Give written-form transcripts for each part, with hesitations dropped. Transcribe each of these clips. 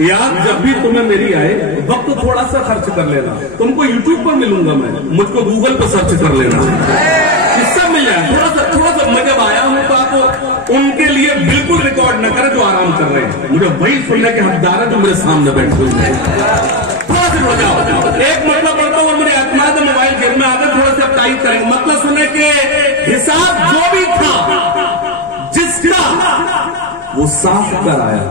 याद जब भी तुम्हें मेरी आए वक्त थोड़ा सा खर्च कर लेना। तुमको यूट्यूब पर मिलूंगा मैं, मुझको गूगल पर सर्च कर लेना, इससे मिल जाए। थोड़ा सा मैं जब आया हूं तो आप उनके लिए बिल्कुल रिकॉर्ड न करें जो आराम कर रहे हैं। मुझे वही सुनने के हकदार है जो मेरे सामने बैठे हुए हैं। थोड़ा सा हो जाओ, एक मतलब पढ़ता हूँ, मेरे आत्मा से मोबाइल जेब में आकर थोड़ा सा टाइप करेंगे। मतलब सुने के हिसाब जो भी था जिसका वो साफ कराया,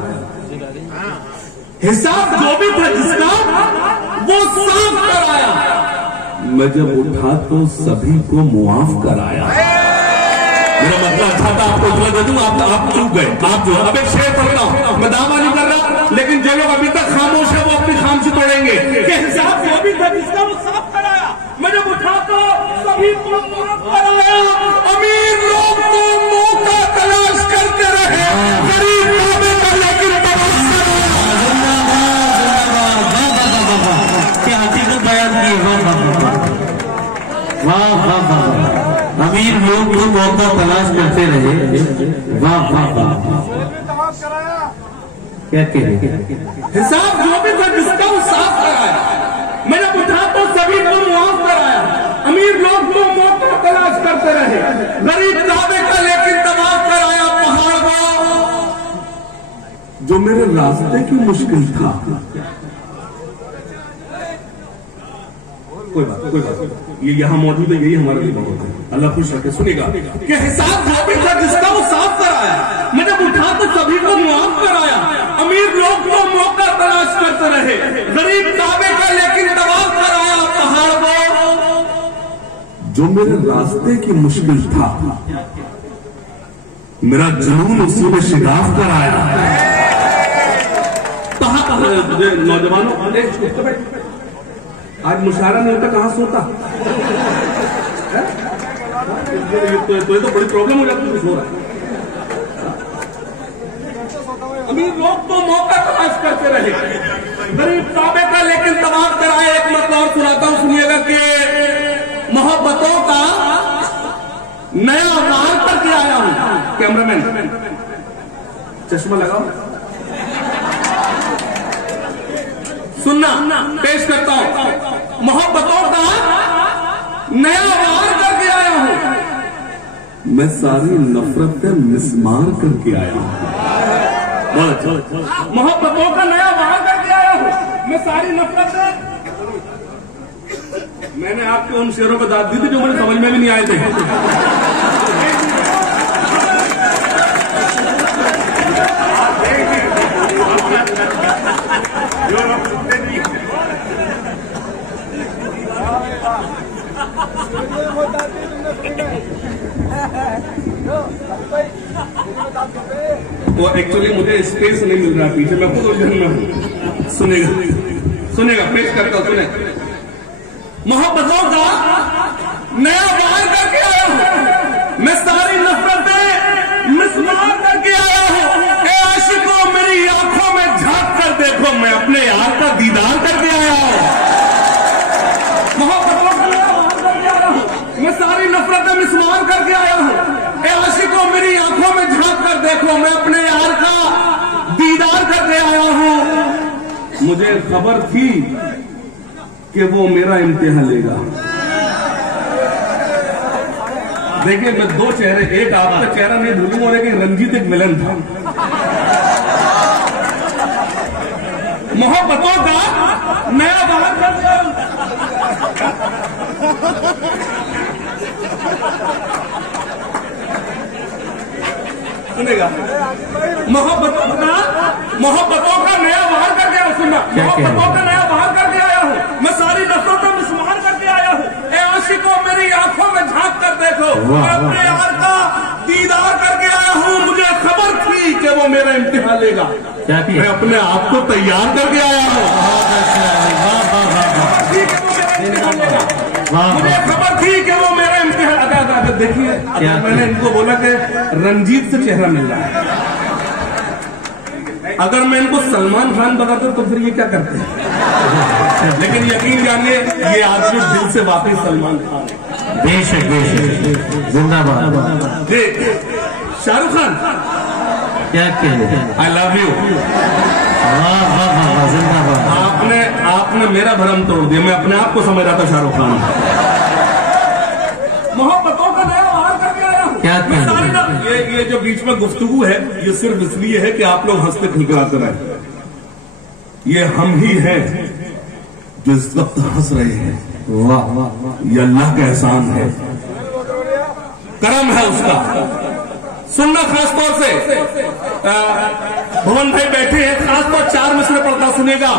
हिसाब जो भी था जिसका वो साफ कराया। मैं जब उठा तो सभी को मुआफ कराया। मेरा मतलब अच्छा था, आपको इतना दे दूं, आप चूक गए। आप जो अब एक शेर पढ़ता हूं, मैं दावा नहीं कर रहा, लेकिन जो लोग अभी तक खामोश है वो अपनी खामोशी तोड़ेंगे कि हिसाब जो भी था जिसका वो साफ कराया। मैं जब उठा तो सभी को मुआफ कराया। अमीर लोग तो मौका तलाश करते रहे, गरीब लोगों का लेकिन हकीकत बयान की। वाह वाह वाह, अमीर लोग तो मौका तलाश करते रहे। वाह वाह वाह, क्या कह रहे? हिसाब जो भी था जिसका वो साफ कराया। मैंने उठा तो सभी को मुआफ कराया। अमीर लोग तो मौका तलाश करते रहे, गरीब दावे का लेकिन तबाह कराया। पहाड़ को जो मेरे रास्ते की मुश्किल था, कोई बात, ये यहाँ मौजूद है, यही हमारे लिए बहुत है। अल्लाह खुश रखे। सुनेगा कि हिसाब जो भी था जिसका वो साफ कराया। मैंने उठा तो सभी को मुआफ कराया। अमीर लोग तो मौका तलाश करते रहे, गरीब दावे का लेकिन तबाह कराया। पहाड़ को जो मेरे रास्ते की मुश्किल था, मेरा जुनून उसी में शिगाफ कराया। नौजवानों, आज मुशायरा नहीं होता, कहां सोता? तो ये तो बड़ी प्रॉब्लम हो जाती है। कुछ हो रहा है। अमीर लोग तो मौका तलाश करते रहे, गरीब ताबे का लेकिन तबाह कराए। एक मतलब और सुनाता हूं, सुनिएगा कि मोहब्बतों का नया वार करके आया हूं। कैमरामैन चश्मा लगाओ, सुनना, पेश करता हूं। मोहब्बतों का नया वार करके आया हूं। मैं सारी नफरतें मिसमार करके आया हूं। बहुत अच्छा। मोहब्बतों का नया वार करके आया हूं। मैं सारी नफरतें, मैंने आपके उन शेरों को दाद दी थी जो मुझे समझ में भी नहीं आए थे। वो एक्चुअली मुझे स्पेस नहीं मिल रहा पीछे, मैं खुद उलझन में हूं। सुनेगा, पेश करता हूं, सुने। मोहब्बतों का नया वार करके आया हूं। मैं सारी नफरतें मिसमार करके आया हूं। ए आशिकों, मेरी आंखों में झांक कर देखो, मैं अपने यार का दीदार करके आया हूं। मोहब्बतों का नया वार करके आया हूं। मैं सारी नफरतें मिसमार करके आया हूं। ए आशिकों, मेरी आंखों में झांक कर देखो, मैं अपने यार का दीदार करके आया हूं। मुझे खबर थी कि वो मेरा इम्तिहान लेगा। देखिए, मैं दो चेहरे, एक आपका चेहरा नहीं भूलूंगा और एक रंजीत एक विलन था। मोहब्बतों का नया वार करके आया हूं। सुनेगा, मोहब्बतों का नया वार करके आया। सुनना, मोहब्बतों का नया वार करके आया हूं। मैं सारी नफरतों में शुमार करके आया हूं। ए आशिकों, मेरी आंखों में झांक कर देखो, मैं अपने यार का दीदार करके आया हूं। मुझे खबर थी कि वो मेरा इम्तिहान लेगा। मैं अपने आप को तैयार करके आया हूं। मुझे खबर थी कि वो मेरा इम्तिहान। देखिए, मैंने इनको बोला कि रंजीत से चेहरा मिल रहा है। अगर मैं इनको सलमान खान बताता तो फिर ये क्या करते हैं? लेकिन यकीन जानिए, ये आदमी दिल से वाकई सलमान खान है। बेशक बेशक, जिंदाबाद। देख, शाहरुख खान क्या कहते हैं? I love you. मेरा भरम तोड़ दिया। मैं अपने आप को समझ रहा था शाहरुख खान। मोहब्बतों का नया बहार करके आया हूं। क्या ये जो बीच में गुफ्तगू है, ये सिर्फ इसलिए है कि आप लोग हंसते खिलखिलाते रहे। ये हम ही हैं जो इस वक्त हंस रहे हैं। वाह, ये अल्लाह का एहसान है, करम है उसका। सुनना खास तौर से भुवन भाई बैठे हैं, खास तौर 4 मिसरे पढ़ता सुनेगा।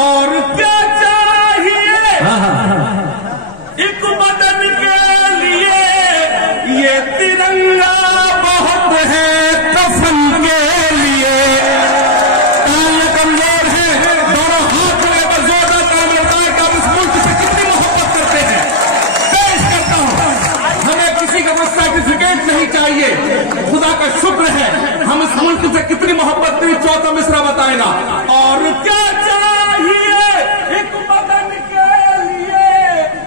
और क्या चाहिए एक बदन के लिए, ये तिरंगा बहुत है कफन के लिए। कमजोर है, दोनों हाथ में पर जोरदार काम लगता है कि आप इस मुल्क से कितनी मोहब्बत करते हैं। पेश करता हूं, हमें किसी का बस सर्टिफिकेट नहीं चाहिए, खुदा का शुक्र है हम इस मुल्क से कितनी मोहब्बत करी। चौथा मिसरा बताएगा। और क्या चाहिए एक बदन के लिए,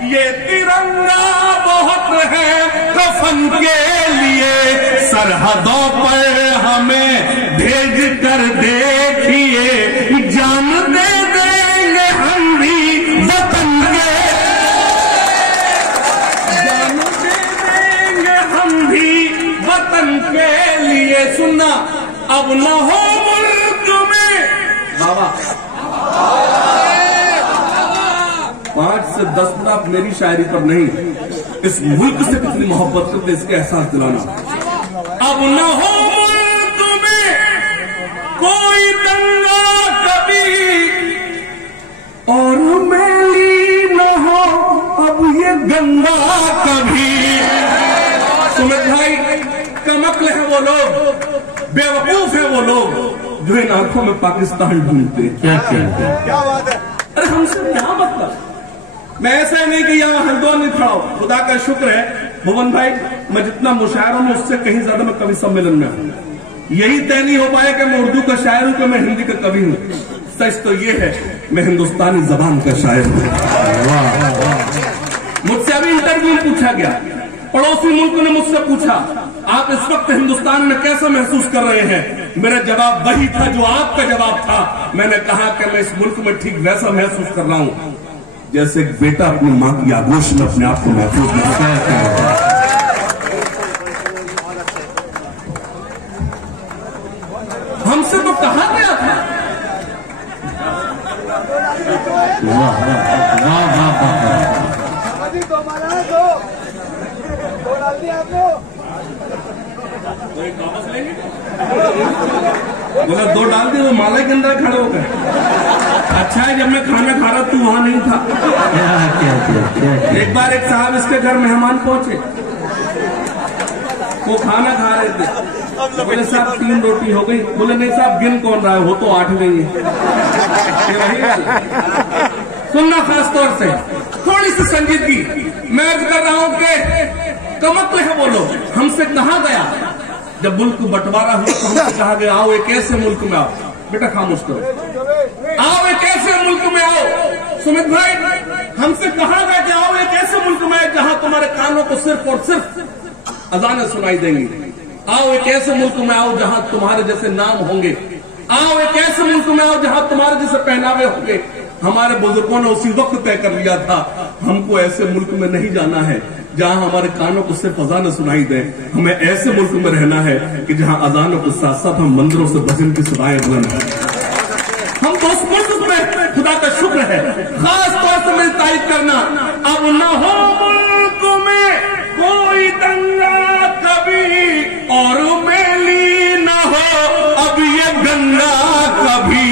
ये तिरंगा बहुत है कफन के लिए। सरहदों पर हमें भेज कर देखिए, जान दे देंगे हम भी वतन के, जान दे देंगे हम भी वतन के लिए। सुनना, अब न हो मुल्क में बाबा 5 से 10 मिनट मेरी शायरी पर नहीं, इस मुल्क से कितनी मोहब्बत करते इसके एहसास दिलाना। अब न हो मुल्क में कोई दंगा कभी, और मैली न हो अब ये गंगा कभी। सुमित भाई, कमक्ल है वो लोग, बेवकूफ है वो लोग जो इन आंखों में पाकिस्तान ढूंढते। क्या बात है। अरे हमसे क्या मतलब। मैं ऐसा नहीं कि यहाँ हल्द्वार नहीं खड़ा हूं, खुदा का शुक्र है भुवन भाई, मैं जितना मुशायर हूं उससे कहीं ज्यादा मैं कवि सम्मेलन में हूं। यही तय नहीं हो पाया कि मैं उर्दू का शायर हूं कि मैं हिंदी का कवि हूं। सच तो ये है मैं हिंदुस्तानी जबान का शायर हूं। मुझसे अभी इंटरव्यू में पूछा गया, पड़ोसी मुल्क ने मुझसे पूछा आप इस वक्त हिंदुस्तान में कैसा महसूस कर रहे हैं। मेरा जवाब वही था जो आपका जवाब था। मैंने कहा कि मैं इस मुल्क में ठीक वैसा महसूस कर रहा हूं जैसे एक बेटा अपनी मां की आगोश में अपने आप को महसूस करता है। हमसे तो कहा गया था। बोला 2 डाल दिए, वो माला के अंदर खड़े हो गए। अच्छा है जब मैं खाना खा रहा तू वहां नहीं था। एक बार एक साहब इसके घर मेहमान पहुंचे, वो खाना खा रहे थे। बोले साहब 3 रोटी हो गई। बोले नहीं साहब गिन कौन रहा है, वो तो 8 गई है। सुनना खास तौर से थोड़ी सी संजीदगी। मैं अर्ज कर रहा हूं कि कमक्ल है वो लोग। हमसे कहा गया जब मुल्क बंटवारा हुआ तो हमसे कहा गया आओ एक ऐसे मुल्क में आओ। बेटा खामोश करो, आओ एक ऐसे मुल्क में आओ। सुमित भाई, हमसे कहा गया कि आओ एक ऐसे मुल्क में जहां तुम्हारे कानों को सिर्फ और सिर्फ अजानें सुनाई देंगी। आओ एक ऐसे मुल्क में आओ जहां तुम्हारे जैसे नाम होंगे। आओ एक ऐसे मुल्क में आओ जहां तुम्हारे जैसे पहनावे होंगे। हमारे बुजुर्गों ने उसी वक्त तय कर लिया था हमको ऐसे मुल्क में नहीं जाना है जहां हमारे कानों को सिर्फ अजान सुनाई दे। हमें ऐसे मुल्क में रहना है कि जहां अजानों के साथ साथ हम मंदिरों से भजन की सदाएं बुलंद हैं। हम तो उस मुल्क में खुदा का शुक्र है। खास तौर से मेरी तारीफ करना, अब न हो मुल्क में कोई दंगा कभी, और मैली न हो अब ये गंगा कभी।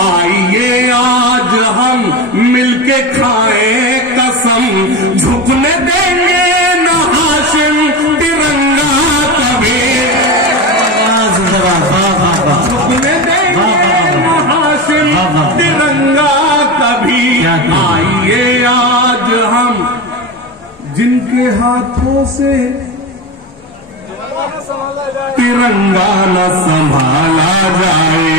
आइए आज हम मिलके खाएं कसम, झुकने देंगे न हाशिम तिरंगा कभी, झुकने देंगे न हाशिम तिरंगा कभी। आइए आज हम जिनके हाथों से तिरंगा न संभाला जाए।